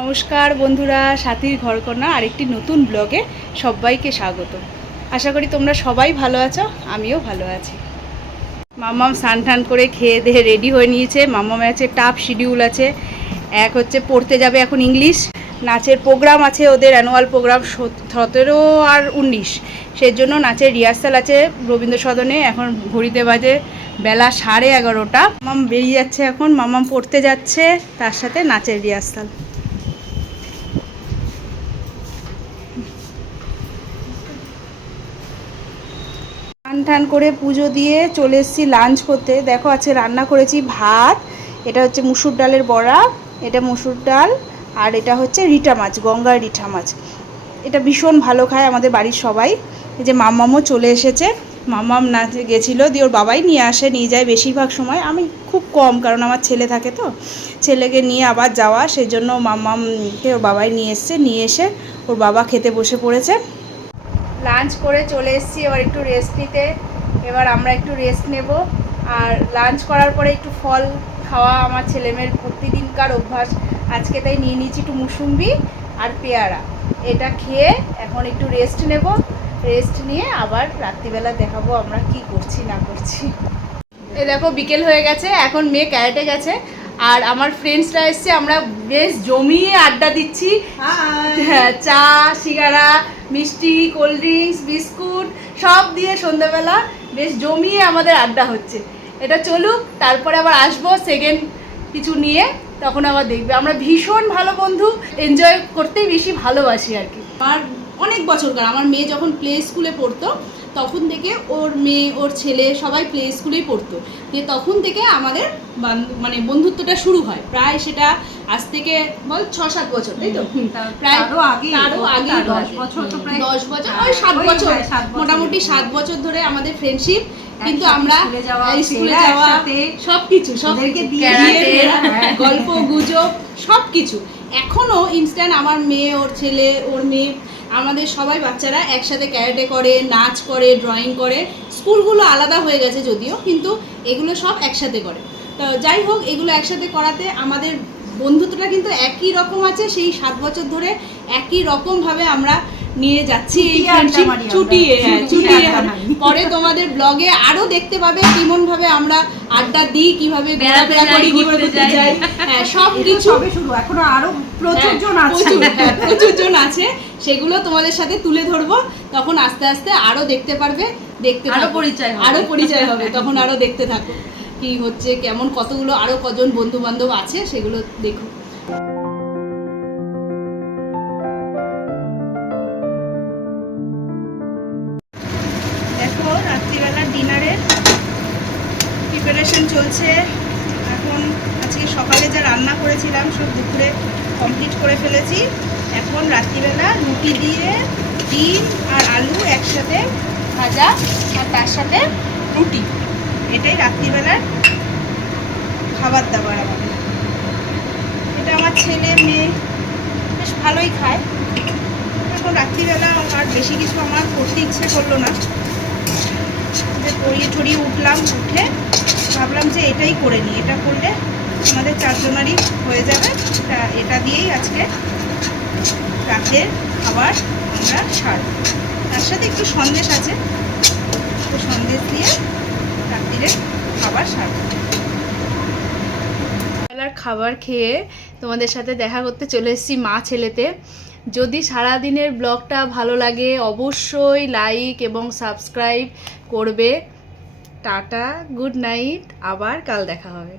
নমস্কার বন্ধুরা, সাথীর ঘরকন্যা আরেকটি নতুন ব্লগে সবাইকে স্বাগত। আশা করি তোমরা সবাই ভালো আছো, আমিও ভালো আছি। মাম্মাম স্নান টান করে খেয়ে দেয়ে রেডি হয়ে নিয়েছে। মাম্মামের আছে টাফ শিডিউল আছে। এক হচ্ছে পড়তে যাবে এখন ইংলিশ, নাচের প্রোগ্রাম আছে, ওদের অ্যানুয়াল প্রোগ্রাম 17 আর 19, সেই জন্য নাচের রিহার্সাল আছে রবীন্দ্র সদনে। এখন ঘড়িতে বাজে বেলা 11:30। মাম্মাম বেরিয়ে যাচ্ছে এখন, মাম্মাম পড়তে যাচ্ছে, তার সাথে নাচের রিহার্সাল। স্নান টান করে পুজো দিয়ে চলে এসেছি লাঞ্চ করতে। দেখো আজকে রান্না করেছি ভাত, এটা হচ্ছে মুসুর ডালের বড়া, এটা মুসুর ডাল, আর এটা হচ্ছে রিঠা মাছ, গঙ্গার রিঠা মাছ। এটা ভীষণ ভালো খায় আমাদের বাড়ির সবাই। এই যে মাম্মামও চলে এসেছে। মাম্মাম নাচে গেছিলো, দিয়ে ওর বাবাই নিয়ে যায় বেশিরভাগ সময়। আমি খুব কম, কারণ আমার ছেলে থাকে তো, ছেলেকে নিয়ে আবার যাওয়া, সেই জন্য মাম্মামকে ওর বাবাই নিয়ে এসে ওর বাবা খেতে বসে পড়েছে। লাঞ্চ করে চলে এসেছি, এবার একটু রেস্ট নিতে। এবার আমরা একটু রেস্ট নেব, আর লাঞ্চ করার পরে একটু ফল খাওয়া আমার ছেলেমেয়ের প্রতিদিনকার অভ্যাস। আজকে তাই নিয়ে নিয়েছি একটু মুসুম্বি আর পেয়ারা। এটা খেয়ে এখন একটু রেস্ট নেব। রেস্ট নিয়ে আবার রাত্রিবেলা দেখাবো আমরা কি করছি না করছি। এ দেখো বিকেল হয়ে গেছে, এখন মেয়ে ক্যারেটে গেছে, আর আমার ফ্রেন্ডসরা এসছে। আমরা বেশ জমিয়ে আড্ডা দিচ্ছি। হ্যাঁ, চা, সিঙ্গারা, মিষ্টি, কোল্ড ড্রিঙ্কস, বিস্কুট সব দিয়ে সন্ধ্যাবেলা বেশ জমিয়ে আমাদের আড্ডা হচ্ছে। এটা চলুক, তারপরে আবার আসবো সেকেন্ড কিছু নিয়ে, তখন আবার দেখবে। আমরা ভীষণ ভালো বন্ধু, এনজয় করতেই বেশি ভালোবাসি আর কি। আর অনেক বছরকার, আমার মেয়ে যখন প্লে স্কুলে পড়তো তখন থেকে ওর মেয়ে ওর ছেলে সবাই প্লে স্কুলেই পড়তো, দিয়ে তখন থেকে আমাদের মানে বন্ধুত্বটা শুরু হয়। প্রায় সেটা আজ থেকে বল 6-7 বছর, তাই তো? প্রায় আরও আগে 10 বছর, ওই 7 বছর, মোটামুটি 7 বছর ধরে আমাদের ফ্রেন্ডশিপ। কিন্তু আমরা স্কুলে যাওয়া সব কিছু গল্প গুজব সব কিছু এখনও ইনস্ট্যান্ট। আমার মেয়ে ওর ছেলে ওর মেয়ে আমাদের সবাই বাচ্চারা একসাথে ক্যারাটে করে, নাচ করে, ড্রয়িং করে। স্কুলগুলো আলাদা হয়ে গেছে যদিও, কিন্তু এগুলো সব একসাথে করে। তো যাই হোক, এগুলো একসাথে করাতে আমাদের বন্ধুত্বটা কিন্তু একই রকম আছে। সেই 7 বছর ধরে একই রকমভাবে আমরা নিয়ে যাচ্ছি এই ফ্রেন্ডশিপ, চুটিয়ে। পরে তোমাদের ব্লগে আরও দেখতে পাবে কেমনভাবে আমরা আড্ডা দিই, কীভাবে ঘোরাফেরা করি, কীভাবে যাই। হ্যাঁ, সব কিছু শুরু, এখনো আরও প্রচুর জন আছে, সেগুলো তোমাদের সাথে তুলে ধরবো। তখন আস্তে আস্তে আরও দেখতে পারবে, আরও পরিচয় হবে। তখন আরও দেখতে থাকো কি হচ্ছে, কেমন কতগুলো আরও কজন বন্ধু বান্ধব আছে সেগুলো দেখো। দেখো রাত্রিবেলা ডিনারের প্রিপারেশন চলছে এখন। আজকে সকালে যা রান্না করেছিলাম সব দুপুরে কমপ্লিট করে ফেলেছি। এখন রাত্রিবেলা রুটি দিয়ে ডিম আর আলু একসাথে ভাজা, আর তার সাথে রুটি, এটাই রাত্রিবেলার খাবার দাবার আমাদের। এটা আমার ছেলে মেয়ে বেশ ভালোই খায়। এখন রাত্রিবেলা আর বেশি কিছু আমার করতে ইচ্ছে করলো না, যে পড়িয়ে ঠড়িয়ে উঠলাম, উঠে ভাবলাম যে এটাই করে নিই। এটা করলে আমাদের 4 জনেরই হয়ে যাবে। এটা দিয়েই আজকে রাতের খাবার আমরা সারব। তার সাথে একটু সন্দেশ আছে, তো সন্দেশ দিয়ে রাত্রিরের খাবার সারব। বেলার খাবার খেয়ে তোমাদের সাথে দেখা করতে চলে এসেছি মা ছেলেতে। যদি সারাদিনের ব্লগটা ভালো লাগে অবশ্যই লাইক এবং সাবস্ক্রাইব করবে। টাটা, গুড নাইট, আবার কাল দেখা হবে।